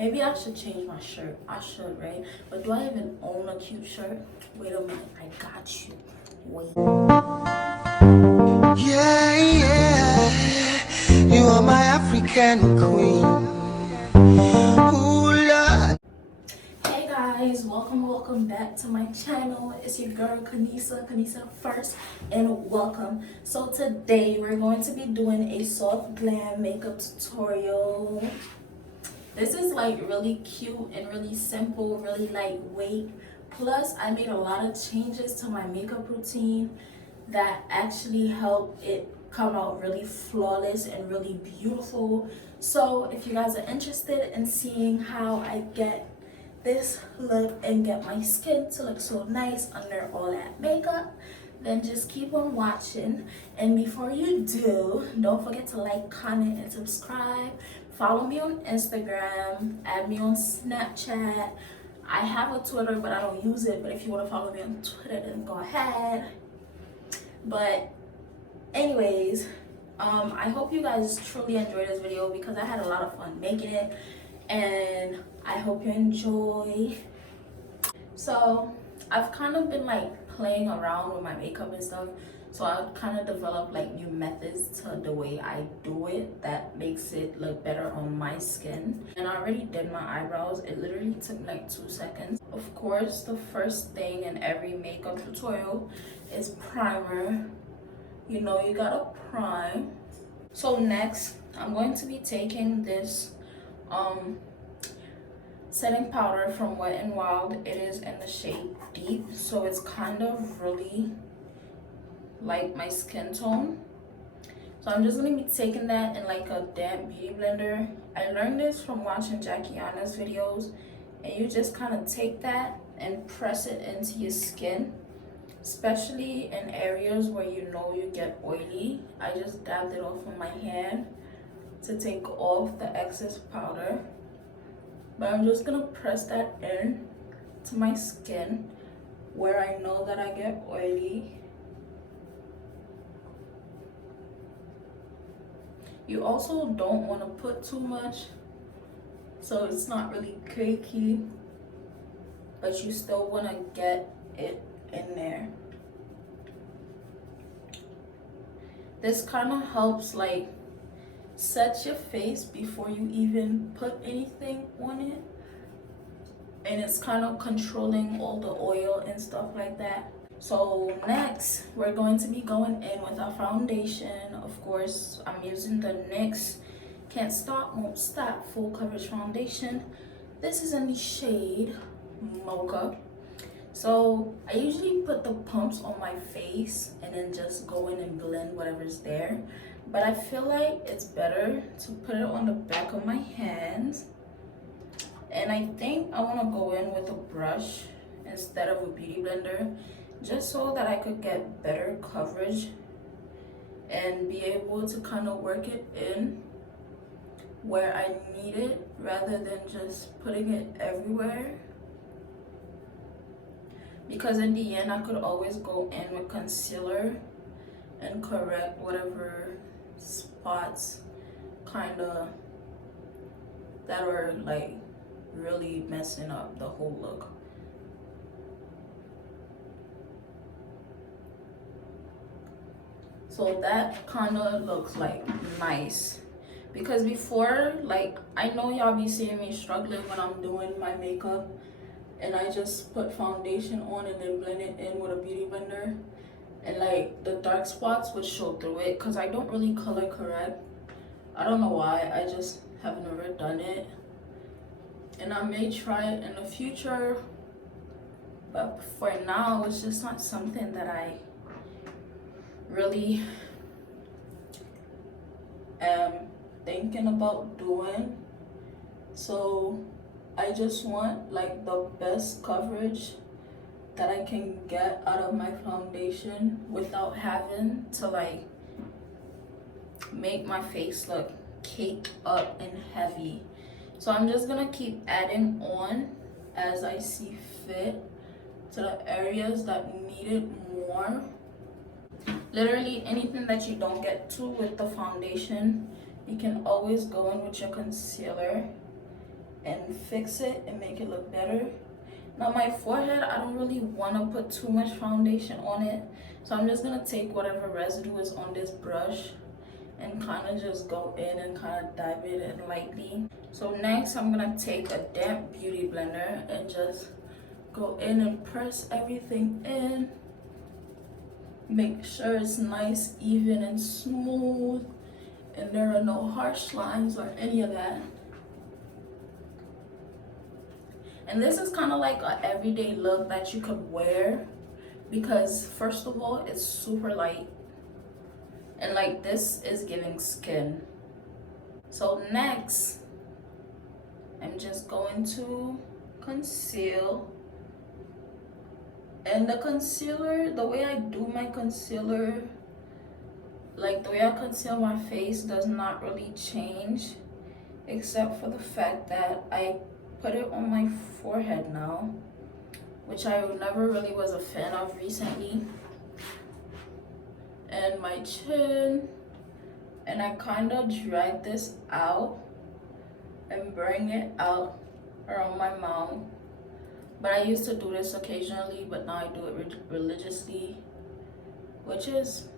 Maybe I should change my shirt. I should, right? But do I even own a cute shirt? Wait a minute. I got you. Wait. Yeah, yeah. You are my African queen. Ooh, Lord. Hey guys, welcome back to my channel. It's your girl Kenissa first, and welcome. So today we're going to be doing a soft glam makeup tutorial. This is like really cute and really simple, really lightweight. Plus I made a lot of changes to my makeup routine that actually help it come out really flawless and really beautiful. So if you guys are interested in seeing how I get this look and get my skin to look so nice under all that makeup, then just keep on watching. And before you do, don't forget to like, comment, and subscribe. Follow me on Instagram, add me on Snapchat. I have a Twitter, but I don't use it. But if you want to follow me on Twitter, then go ahead. But anyways, I hope you guys truly enjoyed this video because I had a lot of fun making it, and I hope you enjoy. So I've kind of been like playing around with my makeup and stuff, so I kind of developed like new methods to the way I do it that makes it look better on my skin. And I already did my eyebrows. It literally took like 2 seconds. Of course, the first thing in every makeup tutorial is primer. You know, you gotta prime. So next I'm going to be taking this setting powder from Wet n Wild. It is in the shade Deep, so it's kind of really like my skin tone. So I'm just gonna be taking that in like a damp beauty blender. I learned this from watching Jackiana's videos, and you just kind of take that and press it into your skin, especially in areas where you know you get oily. I just dabbed it off on my hand to take off the excess powder, but I'm just gonna press that in to my skin where I know that I get oily. You also don't want to put too much so it's not really cakey, but you still want to get it in there. This kind of helps like set your face before you even put anything on it, and it's kind of controlling all the oil and stuff like that. So next we're going to be going in with our foundation. Of course, I'm using the NYX Can't Stop Won't Stop full coverage foundation. This is in the shade Mocha. So I usually put the pumps on my face and then just go in and blend whatever's there, but I feel like it's better to put it on the back of my hands. And I think I want to go in with a brush instead of a beauty blender, just so that I could get better coverage and be able to kind of work it in where I need it rather than just putting it everywhere. Because in the end, I could always go in with concealer and correct whatever spots kind of that are like really messing up the whole look. So that kind of looks like nice, because before, like, I know y'all be seeing me struggling when I'm doing my makeup and I just put foundation on and then blend it in with a beauty blender, and like the dark spots would show through it because I don't really color correct. I don't know why, I just have never done it, and I may try it in the future, but for now it's just not something that I really am thinking about doing. So I just want like the best coverage that I can get out of my foundation without having to like make my face look caked up and heavy. So I'm just gonna keep adding on as I see fit to the areas that need it more. Literally anything that you don't get to with the foundation, you can always go in with your concealer and fix it and make it look better. Now my forehead, I don't really want to put too much foundation on it, so I'm just gonna take whatever residue is on this brush and kind of just go in and kind of dab it in lightly. So next I'm gonna take a damp beauty blender and just go in and press everything in. Make sure it's nice, even, and smooth, and there are no harsh lines or any of that. And this is kind of like an everyday look that you could wear, because first of all, it's super light, and like this is giving skin. So next, I'm just going to conceal. And the concealer, the way I do my concealer, like the way I conceal my face, does not really change, except for the fact that I put it on my forehead now, which I never really was a fan of recently, and my chin, and I kind of drag this out and bring it out around my mouth. But I used to do this occasionally, but now I do it religiously, which is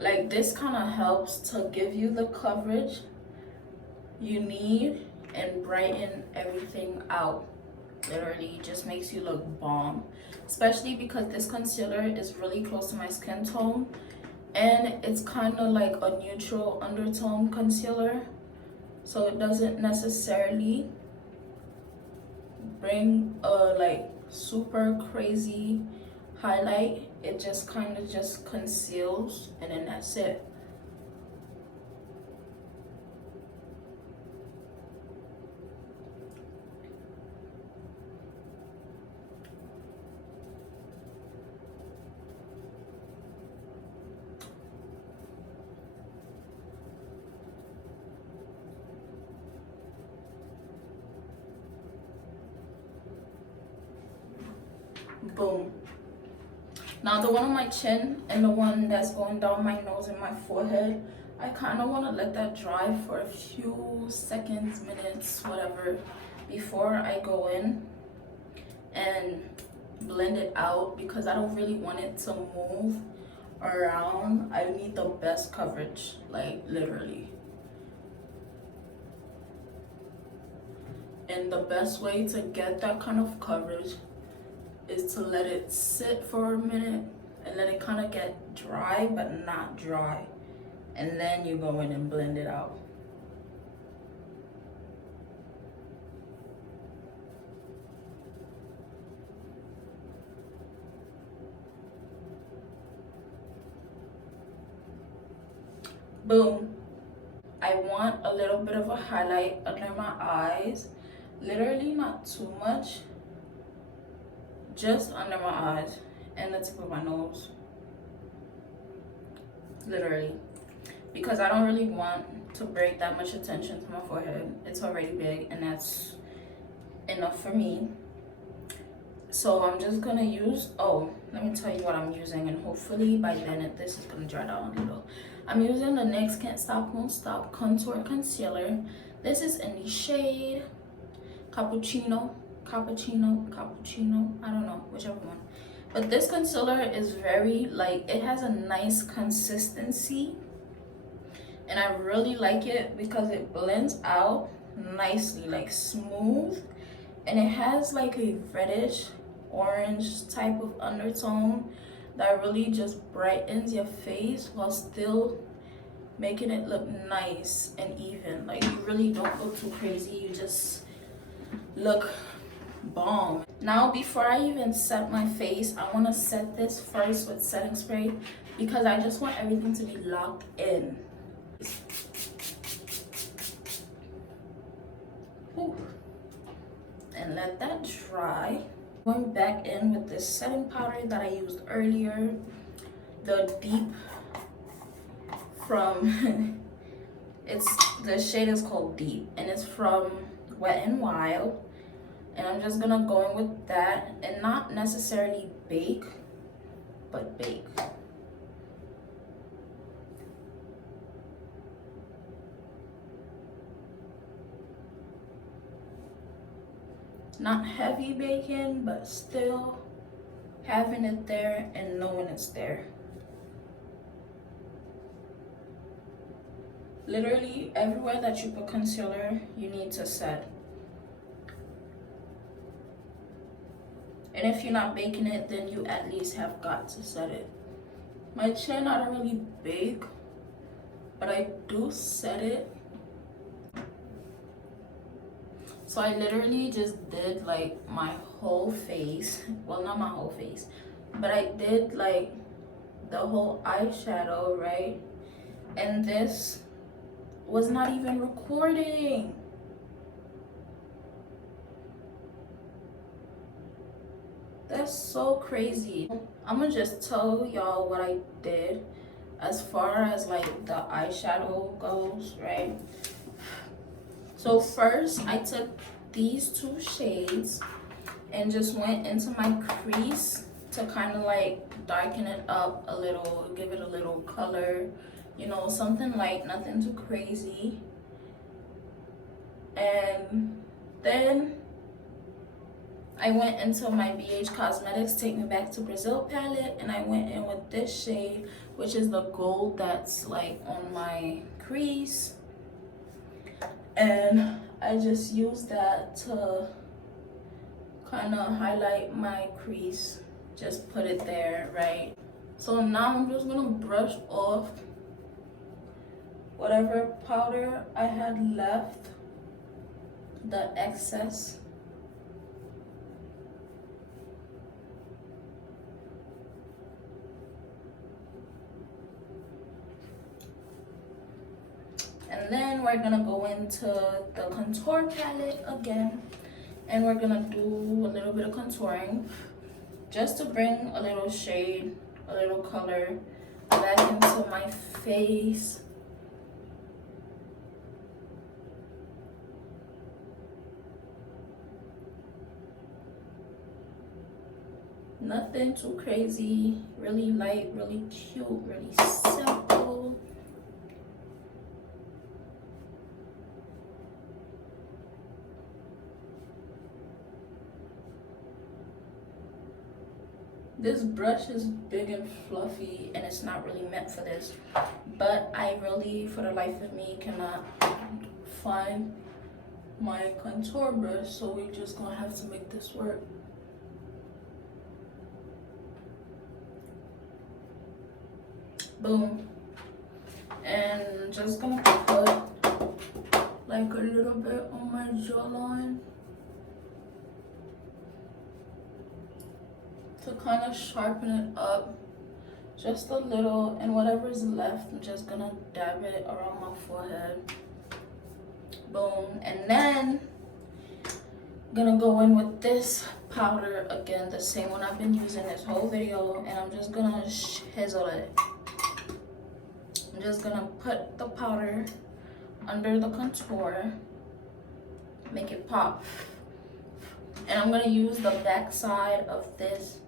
like, this kind of helps to give you the coverage you need and brighten everything out. Literally just makes you look bomb, especially because this concealer is really close to my skin tone, and it's kind of like a neutral undertone concealer, so it doesn't necessarily bring a like super crazy highlight. It just kind of just conceals, and then that's it. Boom. Now the one on my chin and the one that's going down my nose and my forehead, I kind of want to let that dry for a few seconds, minutes, whatever, before I go in and blend it out, because I don't really want it to move around. I need the best coverage, like literally. And the best way to get that kind of coverage is to let it sit for a minute and let it kind of get dry but not dry, and then you go in and blend it out. Boom. I want a little bit of a highlight under my eyes, literally not too much, just under my eyes and the tip of my nose, literally, because I don't really want to break that much attention to my forehead. It's already big, and that's enough for me. So I'm just gonna use, oh, let me tell you what I'm using, and hopefully by then this is gonna dry down a little. I'm using the NYX Can't Stop Won't Stop Contour Concealer. This is in the shade Cappuccino, I don't know, whichever one. But this concealer is very, like, it has a nice consistency, and I really like it because it blends out nicely, like smooth, and it has like a reddish orange type of undertone that really just brightens your face while still making it look nice and even. Like, you really don't look too crazy, you just look bomb. Now before I even set my face, I want to set this first with setting spray, because I just want everything to be locked in. Ooh. And let that dry. Going back in with this setting powder that I used earlier, the deep from the shade is called Deep, and it's from Wet n Wild. And I'm just gonna go in with that, and not necessarily bake, but bake. not heavy baking, but still having it there and knowing it's there. Literally everywhere that you put concealer, you need to set. And if you're not baking it, then you at least have got to set it. My chin, I don't really bake, but I do set it. So I literally just did like my whole face. Well, not my whole face, but I did like the whole eyeshadow, right? And this was not even recording. That's so crazy. I'm gonna just tell y'all what I did as far as like the eyeshadow goes, right? So first I took these two shades and just went into my crease to kind of like darken it up a little, give it a little color, you know, something light, nothing too crazy. And then I went into my BH Cosmetics Take Me Back to Brazil palette, and I went in with this shade, which is the gold that's like on my crease. And I just used that to kind of highlight my crease. Just put it there, right? So now I'm just gonna brush off whatever powder I had left, the excess. And then we're gonna go into the contour palette again, and we're gonna do a little bit of contouring just to bring a little shade, a little color back into my face. Nothing too crazy, really light, really cute, really simple. This brush is big and fluffy and it's not really meant for this, but I really, for the life of me, cannot find my contour brush, so we're just gonna have to make this work. Boom. And just gonna put like a little bit on my jawline to kind of sharpen it up just a little, and whatever's left I'm just gonna dab it around my forehead. Boom. And then I'm gonna go in with this powder again, the same one I've been using this whole video, and I'm just gonna chisel it. I'm just gonna put the powder under the contour, make it pop. And I'm gonna use the back side of this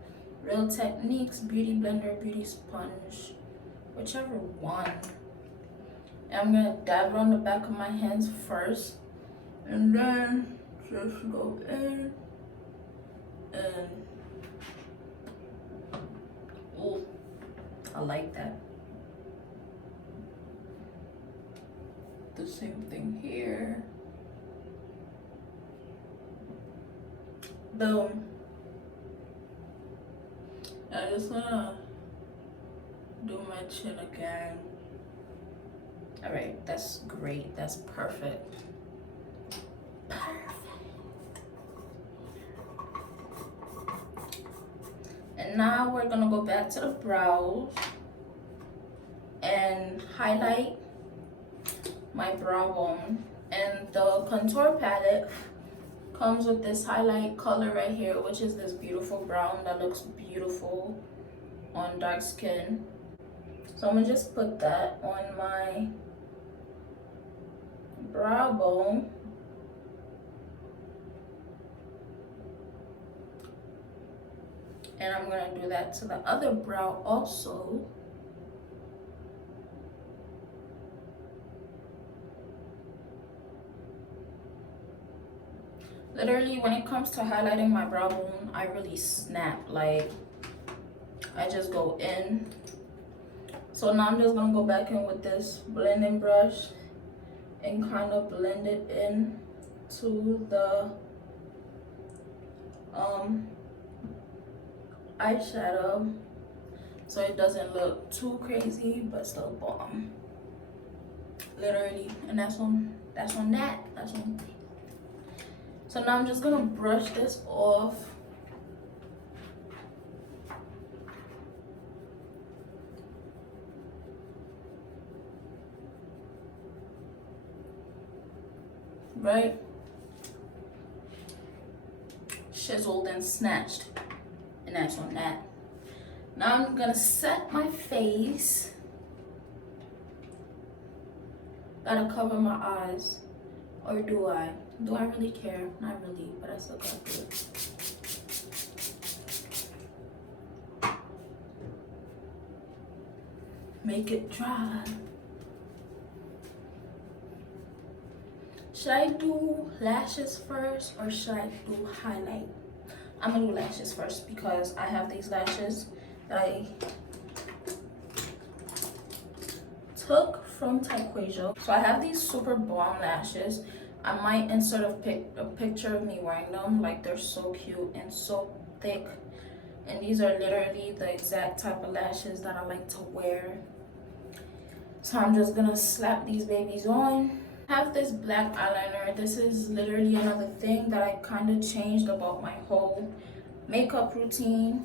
Real Techniques Beauty Blender Beauty Sponge, whichever one. And I'm gonna dab it on the back of my hands first, and then just go in and, ooh, I like that. The same thing here. Boom. I just wanna do my chin again. All right, that's great. That's perfect. Perfect. And now we're gonna go back to the brows and highlight my brow bone. And the contour palette comes with this highlight color right here, which is this beautiful brown that looks beautiful on dark skin. So I'm gonna just put that on my brow bone. And I'm gonna do that to the other brow also. Literally, when it comes to highlighting my brow bone, I really snap. Like, I just go in. So now I'm just gonna go back in with this blending brush and kind of blend it in to the eyeshadow, so it doesn't look too crazy but still bomb. Literally, and that's on that. So now I'm just gonna brush this off. Right? Chiseled and snatched. And that's on that. Now I'm gonna set my face. Gotta cover my eyes. Or do I? Do I really care? Not really, but I still gotta do it. Make it dry. Should I do lashes first or should I do highlight? I'm gonna do lashes first because I have these lashes that I took from Taquasia. So I have these super bomb lashes. I might insert a picture of me wearing them. Like, they're so cute and so thick. And these are literally the exact type of lashes that I like to wear. So I'm just gonna slap these babies on. I have this black eyeliner. This is literally another thing that I kind of changed about my whole makeup routine.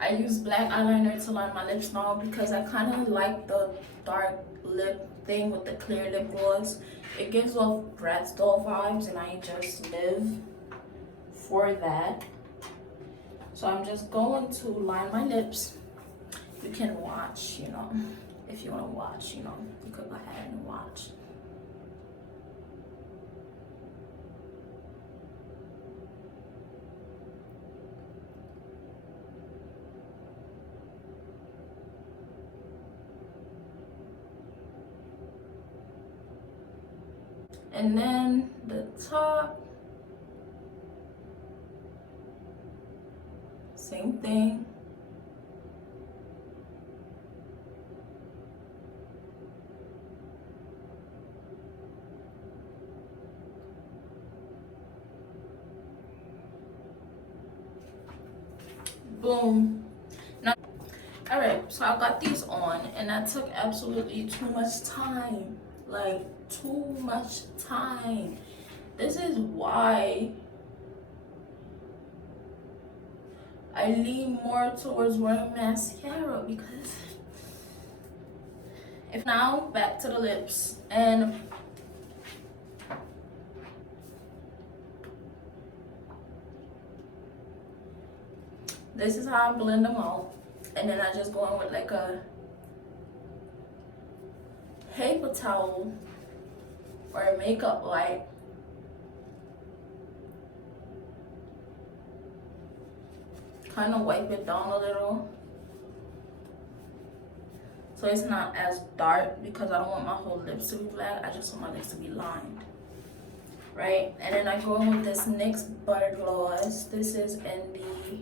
I use black eyeliner to line my lips now because I kind of like the dark lip thing with the clear lip gloss. It gives off Bratz doll vibes and I just live for that. So I'm just going to line my lips. You can watch, you know, if you want to watch, you know, you could go ahead and watch. And then the top, same thing. Boom. Now, all right, so I got these on and that took absolutely too much time. Like, too much time. This is why I lean more towards wearing mascara, because if now back to the lips, and this is how I blend them out. And then I just go in with like a paper towel or a makeup wipe. Kind of wipe it down a little so it's not as dark, because I don't want my whole lips to be black. I just want my lips to be lined, right? And then I go in with this NYX Butter Gloss. This is in the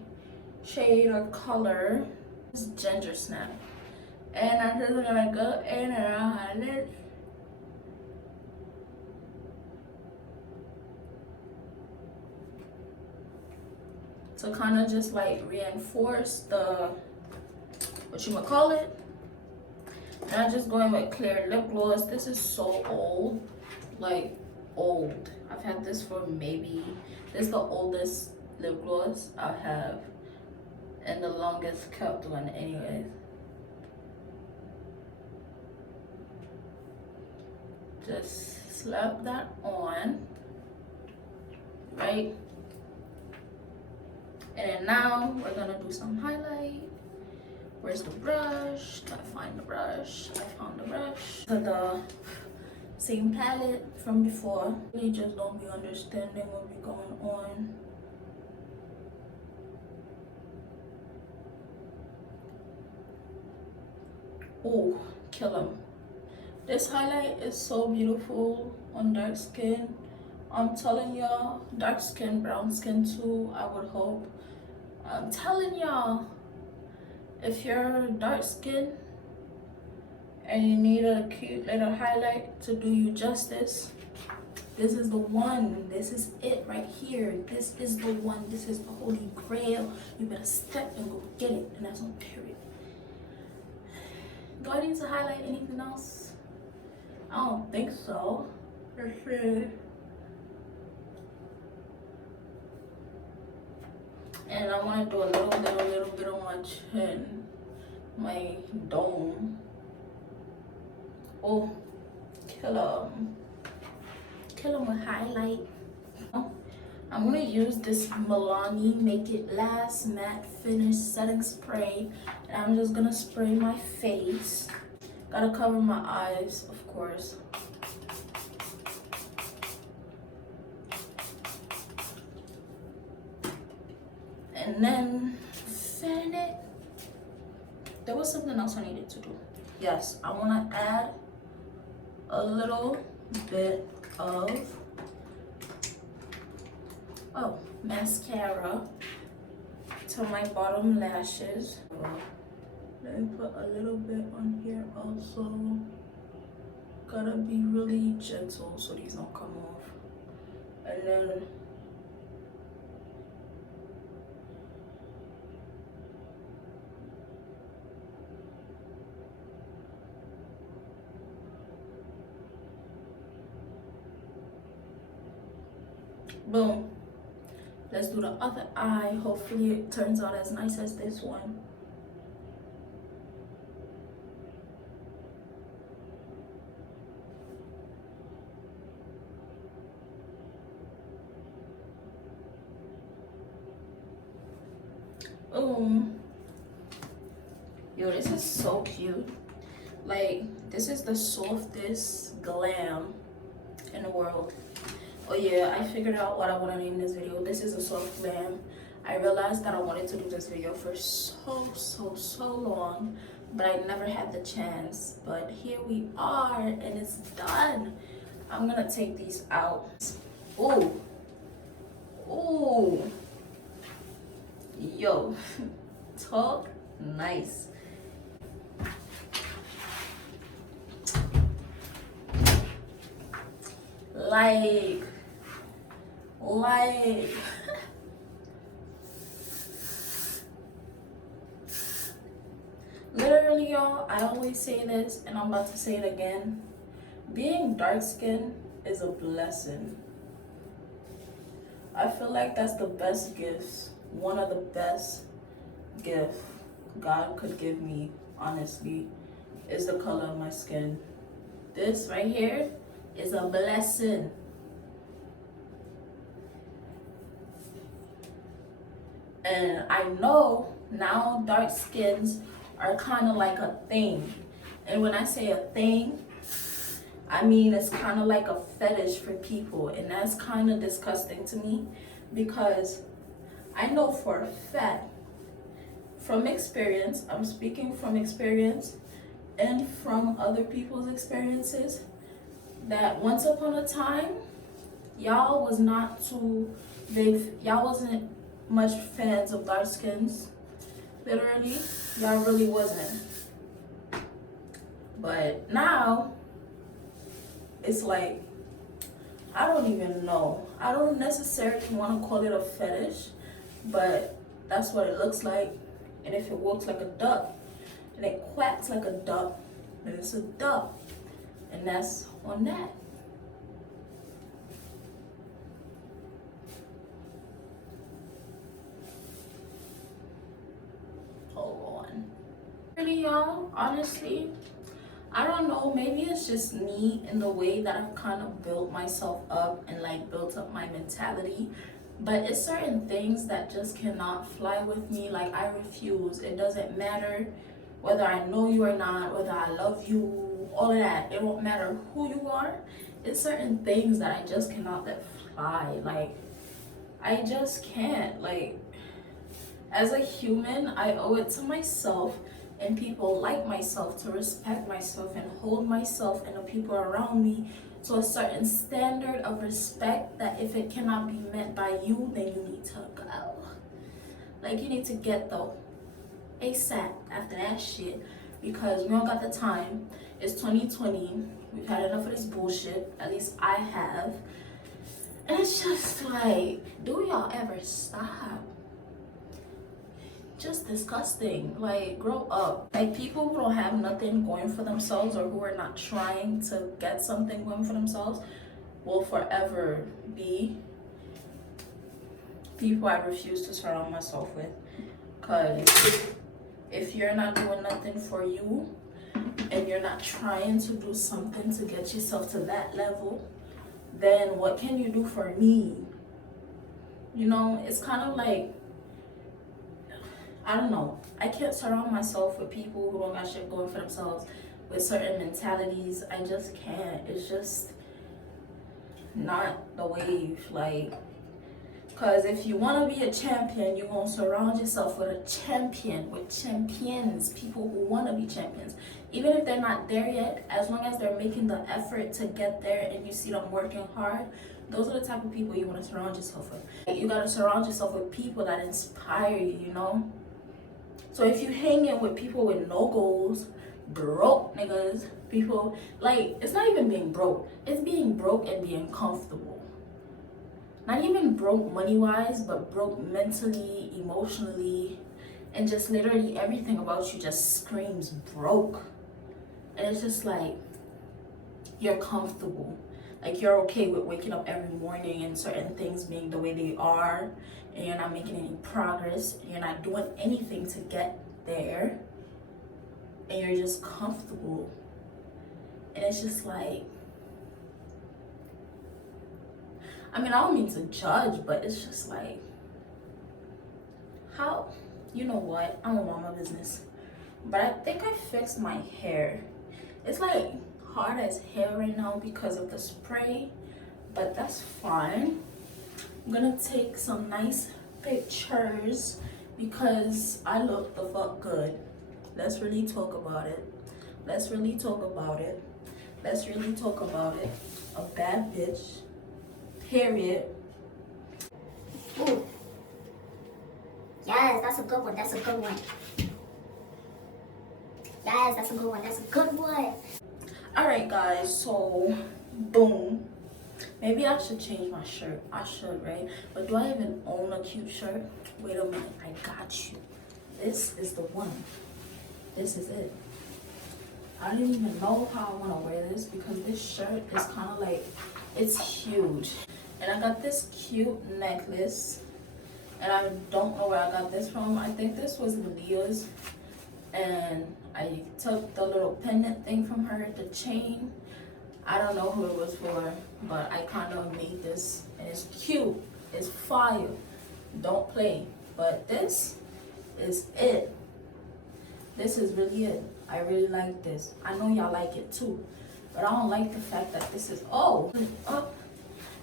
shade or color, it's Ginger Snap. And I'm just gonna go in and highlight to kind of just like reinforce the, what you would call it. And I just go in with clear lip gloss. This is so old, like old. I've had this for maybe, this is the oldest lip gloss I have and the longest kept one anyways. Just slap that on, right? And then now we're gonna do some highlight. Where's the brush? Gotta find the brush. I found the brush. So the same palette from before. Really just don't be understanding what be going on. Oh, kill 'em. This highlight is so beautiful on dark skin. I'm telling y'all, dark skin, brown skin too, I would hope. I'm telling y'all, if you're dark skin and you need a cute little highlight to do you justice, this is the one. This is it right here. This is the one. This is the holy grail. You better step and go get it. And that's on period. Do I need to highlight anything else? I don't think so. For sure. And I want to do a little bit on my chin, my dome. Oh, kill 'em with highlight. I'm gonna use this Melanin Make It Last Matte Finish Setting Spray, and I'm just gonna spray my face. Gotta cover my eyes, of course. And then fan it. There was something else I needed to do. Yes, I want to add a little bit of mascara to my bottom lashes. Let me put a little bit on here also. Gotta be really gentle so these don't come off. And then boom. Let's do the other eye. Hopefully it turns out as nice as this one. Boom. Yo, this is so cute. Like, this is the softest glam in the world. Oh yeah, I figured out what I want to name this video. This is a soft glam. I realized that I wanted to do this video for so long, but I never had the chance. But here we are, and it's done. I'm gonna take these out. Ooh, ooh, yo, talk nice. Like literally, y'all, I always say this and I'm about to say it again. Being dark skinned is a blessing. I feel like that's the best gifts, one of the best gifts God could give me, honestly, is the color of my skin. This right here is a blessing. And I know now dark skins are kind of like a thing. And when I say a thing, I mean it's kind of like a fetish for people. And that's kind of disgusting to me, because I know for a fact, from experience, I'm speaking from experience and from other people's experiences, that once upon a time, y'all was not too big, y'all wasn't much fans of dark skins. Literally, y'all really wasn't. But now, it's like, I don't even know. I don't necessarily want to call it a fetish, but that's what it looks like. And if it walks like a duck, and it quacks like a duck, then it's a duck. And that's on that. Hold on. Really, y'all, honestly, I don't know, maybe it's just me in the way that I've kind of built myself up and like built up my mentality. But it's certain things that just cannot fly with me. Like, I refuse. It doesn't matter whether I know you or not, whether I love you, all of that. It won't matter who you are. It's certain things that I just cannot let fly. Like, I just can't. Like, as a human, I owe it to myself and people like myself to respect myself and hold myself and the people around me to a certain standard of respect that if it cannot be met by you, then you need to go. Like, you need to get the ASAP after that shit, because we don't got the time. It's 2020. We've had enough of this bullshit. At least I have. And it's just like, do y'all ever stop? Just disgusting. Like, grow up. Like, people who don't have nothing going for themselves, or who are not trying to get something going for themselves, will forever be people I refuse to surround myself with. Because if you're not doing nothing for you, and you're not trying to do something to get yourself to that level, then what can you do for me? You know, it's kind of like, I don't know. I can't surround myself with people who don't got shit going for themselves, with certain mentalities. I just can't. It's just not the wave. Like, because if you want to be a champion, you're going to surround yourself with a champion, with champions, people who want to be champions. Even if they're not there yet, as long as they're making the effort to get there and you see them working hard, those are the type of people you want to surround yourself with. You got to surround yourself with people that inspire you, you know? So if you hang in with people with no goals, broke niggas, people, like, it's not even being broke. It's being broke and being comfortable. Not even broke money-wise, but broke mentally, emotionally, and just literally everything about you just screams broke. And it's just like, you're comfortable. Like, you're okay with waking up every morning and certain things being the way they are, and you're not making any progress, and you're not doing anything to get there, and you're just comfortable. And it's just like, I mean, I don't mean to judge, but it's just like, how, you know what, I don't want my business, but I think I fixed my hair. It's like hard as hell right now because of the spray, but that's fine. I'm gonna take some nice pictures because I look the fuck good. Let's really talk about it. Let's really talk about it. Let's really talk about it. A bad bitch. Period. Ooh. Yes, that's a good one. That's a good one. Yes, that's a good one. That's a good one. Alright guys, so boom. Maybe I should change my shirt. I should, right? But do I even own a cute shirt? Wait a minute, I got you. This is the one. This is it. I don't even know how I want to wear this because this shirt is kind of like, it's huge. And I got this cute necklace. And I don't know where I got this from. I think this was Leah's. And I took the little pendant thing from her, the chain. I don't know who it was for, but I kind of made this. And it's cute. It's fire. Don't play. But this is it. This is really it. I really like this. I know y'all like it too. But I don't like the fact that this is, oh, up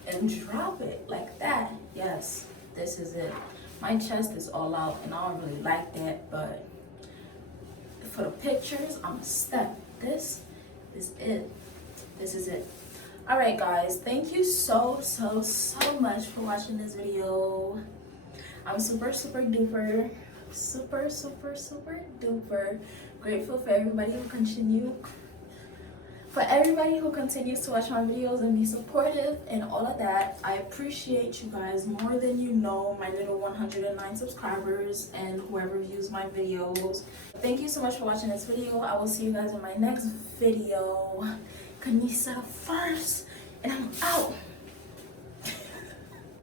and drop it like that. Yes, this is it. My chest is all out and I don't really like that, but for the pictures, I'm a step. This is it. This is it. All right, guys, thank you so much for watching this video. I'm super duper grateful for everybody who continues to watch my videos and be supportive and all of that. I appreciate you guys more than you know, my little 109 subscribers and whoever views my videos. Thank you so much for watching this video. I will see you guys in my next video. Kenissa first, and I'm out.